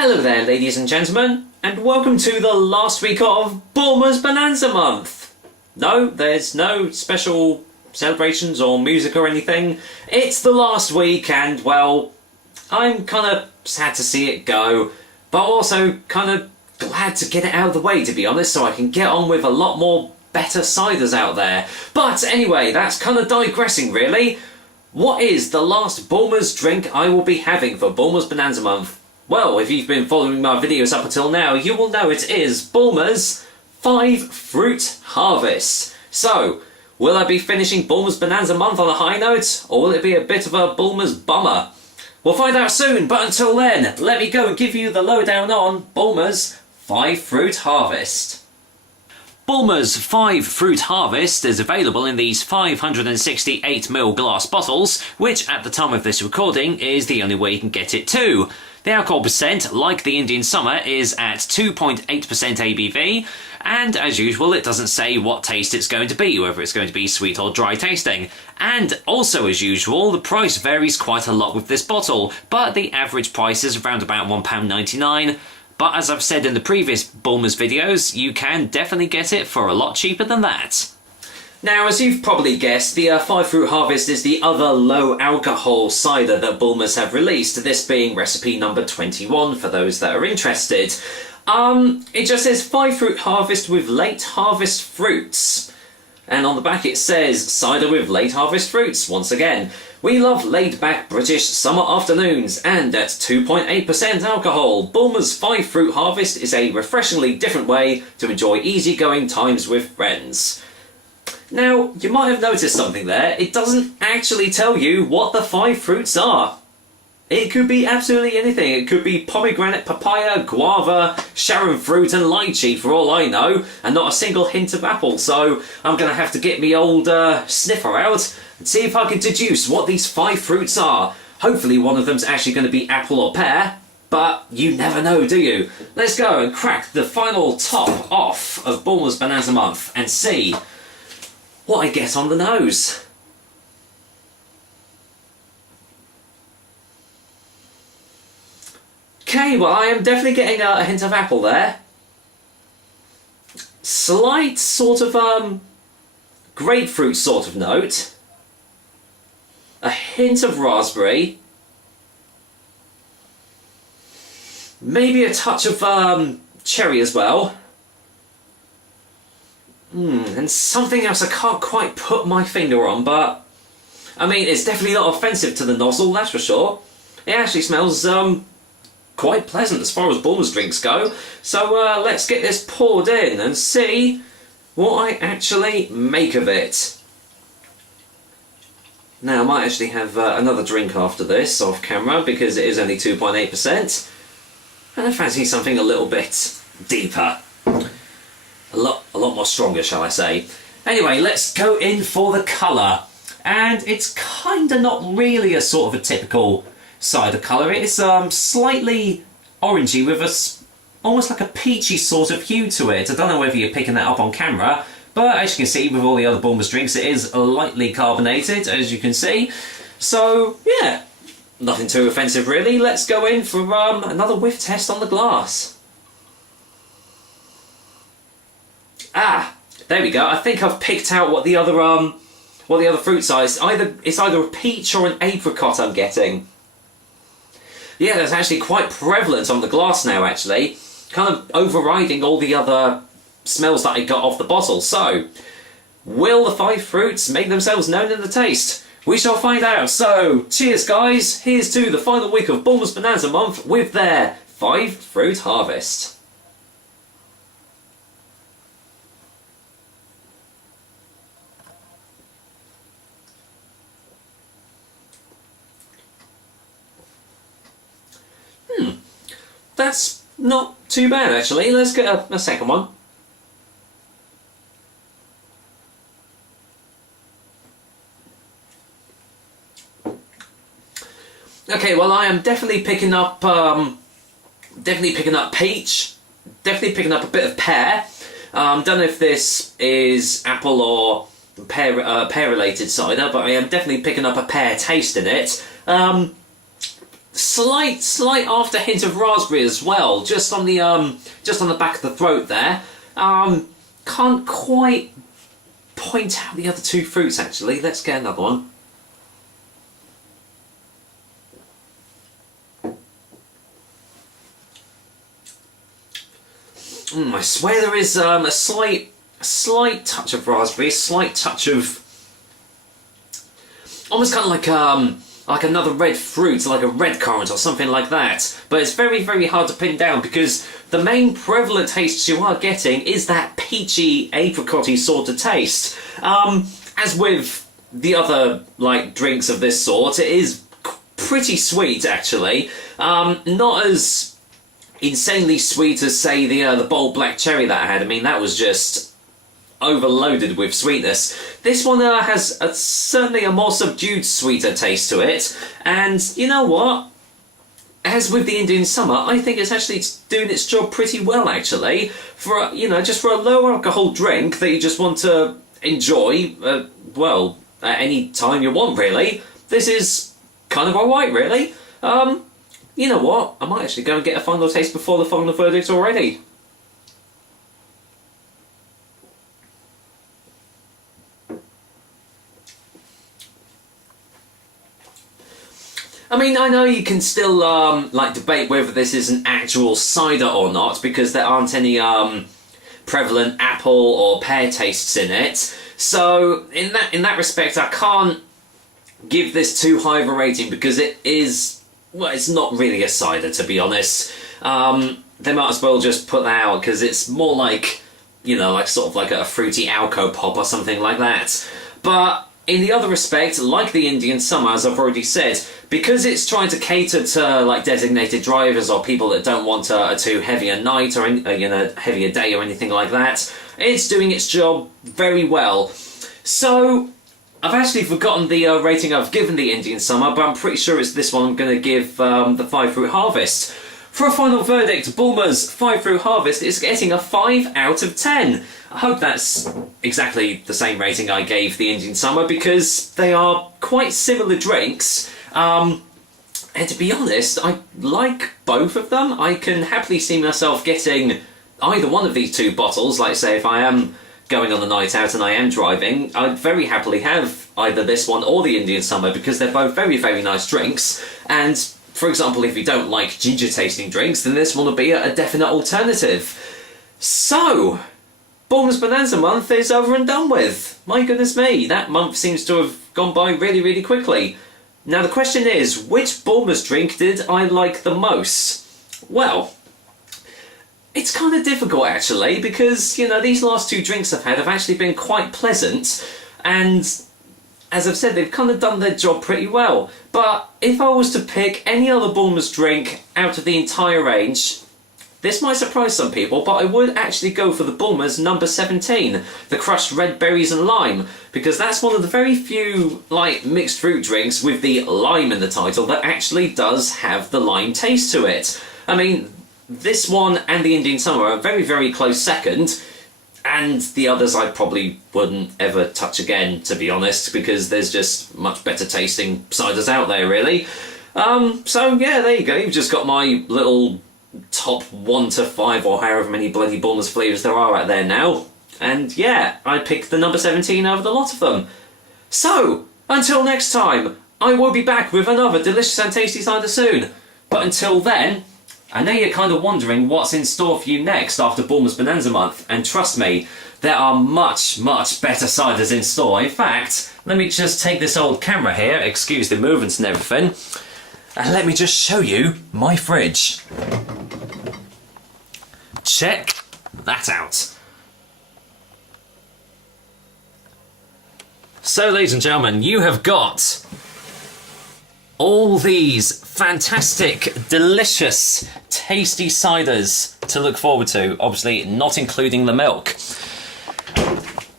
Hello there, ladies and gentlemen, and welcome to the last week of Bulmers Bonanza Month. No, there's no special celebrations or music or anything. It's the last week and, well, I'm kind of sad to see it go, but also kind of glad to get it out of the way, to be honest, so I can get on with a lot more better ciders out there. But anyway, that's kind of digressing, really. What is the last Bulmers drink I will be having for Bulmers Bonanza Month? Well, if you've been following my videos up until now, you will know it is Bulmers 5 Fruit Harvest. So, will I be finishing Bulmers Bonanza Month on a high note, or will it be a bit of a Bulmers bummer? We'll find out soon, but until then, let me go and give you the lowdown on Bulmers 5 Fruit Harvest. Bulmers 5 Fruit Harvest is available in these 568ml glass bottles, which at the time of this recording is the only way you can get it too. The alcohol percent, like the Indian Summer, is at 2.8% ABV, and as usual it doesn't say what taste it's going to be, whether it's going to be sweet or dry tasting. And also as usual, the price varies quite a lot with this bottle, but the average price is around about £1.99. But as I've said in the previous Bulmers videos, you can definitely get it for a lot cheaper than that. Now, as you've probably guessed, the 5 Fruit Harvest is the other low-alcohol cider that Bulmers have released, this being recipe number 21 for those that are interested. It just says 5 Fruit Harvest with late harvest fruits. And on the back it says, cider with late harvest fruits, once again. We love laid-back British summer afternoons, and at 2.8% alcohol, Bulmers 5 Fruit Harvest is a refreshingly different way to enjoy easygoing times with friends. Now, you might have noticed something there. It doesn't actually tell you what the 5 fruits are. It could be absolutely anything. It could be pomegranate, papaya, guava, Sharon fruit and lychee for all I know, and not a single hint of apple, so I'm going to have to get me old sniffer out and see if I can deduce what these 5 fruits are. Hopefully one of them's actually going to be apple or pear, but you never know, do you? Let's go and crack the final top off of Bulmers Bonanza Month and see what I get on the nose. Okay, well I am definitely getting a hint of apple there. Slight sort of grapefruit sort of note. A hint of raspberry. Maybe a touch of cherry as well. And something else I can't quite put my finger on, but I mean, it's definitely not offensive to the nozzle, that's for sure. It actually smells quite pleasant as far as Bulmers drinks go. So let's get this poured in and see what I actually make of it. Now I might actually have another drink after this off camera because it is only 2.8%, and I fancy something a little bit deeper. A lot more stronger, shall I say. Anyway, let's go in for the colour. And it's kind of not really a sort of a typical cider colour. It's slightly orangey with almost like a peachy sort of hue to it. I don't know whether you're picking that up on camera, but as you can see with all the other Bulmers drinks, it is lightly carbonated, as you can see. So, yeah, nothing too offensive really. Let's go in for another whiff test on the glass. Ah, there we go. I think I've picked out what the other fruits are. It's either a peach or an apricot I'm getting. Yeah, that's actually quite prevalent on the glass now, actually. Kind of overriding all the other smells that I got off the bottle. So, will the 5 fruits make themselves known in the taste? We shall find out. So, cheers guys. Here's to the final week of Bulmers Bonanza Month with their 5 Fruit Harvest. That's not too bad actually. Let's get a second one. Okay, well I am definitely picking up peach, definitely picking up a bit of pear. Don't know if this is apple or pear related cider, but I am definitely picking up a pear taste in it. slight after hint of raspberry as well, just on the back of the throat there. Can't quite point out the other two fruits actually. Let's get another one. I swear there is a slight touch of raspberry, a slight touch of almost kind of like another red fruit, like a red currant or something like that. But it's very, very hard to pin down because the main prevalent tastes you are getting is that peachy, apricot-y sort of taste. As with the other like drinks of this sort, it is pretty sweet actually. Not as insanely sweet as say the bold black cherry that I had. I mean, that was just overloaded with sweetness. This one has certainly a more subdued, sweeter taste to it, and you know what? As with the Indian Summer, I think it's actually doing its job pretty well actually. For just for a low alcohol drink that you just want to enjoy, well, at any time you want really. This is kind of alright really. You know what? I might actually go and get a final taste before the final verdict already. I mean, I know you can still like debate whether this is an actual cider or not because there aren't any prevalent apple or pear tastes in it. So in that respect, I can't give this too high of a rating because it is, well, it's not really a cider to be honest. They might as well just put that out because it's more like, like sort of like a fruity Alco pop or something like that. But in the other respect, like the Indian Summer, as I've already said, because it's trying to cater to like designated drivers or people that don't want a too heavy a night or heavier day or anything like that, it's doing its job very well. So I've actually forgotten the rating I've given the Indian Summer, but I'm pretty sure it's this one I'm going to give the 5 Fruit Harvest. For a final verdict, Bulmers 5 Fruit Harvest is getting a 5 out of 10. I hope that's exactly the same rating I gave the Indian Summer because they are quite similar drinks. And to be honest, I like both of them. I can happily see myself getting either one of these two bottles, like say if I am going on a night out and I am driving, I'd very happily have either this one or the Indian Summer because they're both very, very nice drinks. And for example, if you don't like ginger tasting drinks, then this one will be a definite alternative. So, Bulmers Bonanza Month is over and done with. My goodness me, that month seems to have gone by really, really quickly. Now the question is, which Bulmers drink did I like the most? Well, it's kind of difficult actually because, these last two drinks I've had have actually been quite pleasant and as I've said, they've kind of done their job pretty well. But if I was to pick any other Bulmers drink out of the entire range, this might surprise some people, but I would actually go for the Bulmers number 17, the crushed red berries and lime, because that's one of the very few mixed fruit drinks with the lime in the title that actually does have the lime taste to it. I mean, this one and the Indian Summer are a very, very close second, and the others I probably wouldn't ever touch again, to be honest, because there's just much better tasting ciders out there, really. So yeah, there you go. You've just got my little top 1 to 5 or however many bloody Bulmers flavours there are out there now. And yeah, I picked the number 17 over the lot of them. So, until next time, I will be back with another delicious and tasty cider soon. But until then, I know you're kind of wondering what's in store for you next after Bulmers Bonanza Month, and trust me, there are much, much better ciders in store. In fact, let me just take this old camera here, excuse the movements and everything, and let me just show you my fridge. Check that out. So, ladies and gentlemen, you have got all these fantastic, delicious, tasty ciders to look forward to, obviously not including the milk.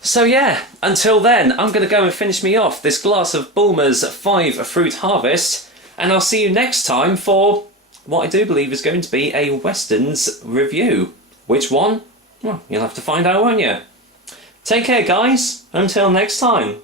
So yeah, until then, I'm going to go and finish me off this glass of Bulmers 5 Fruit Harvest, and I'll see you next time for what I do believe is going to be a Westerns review. Which one? Well, you'll have to find out, won't you? Take care, guys. Until next time.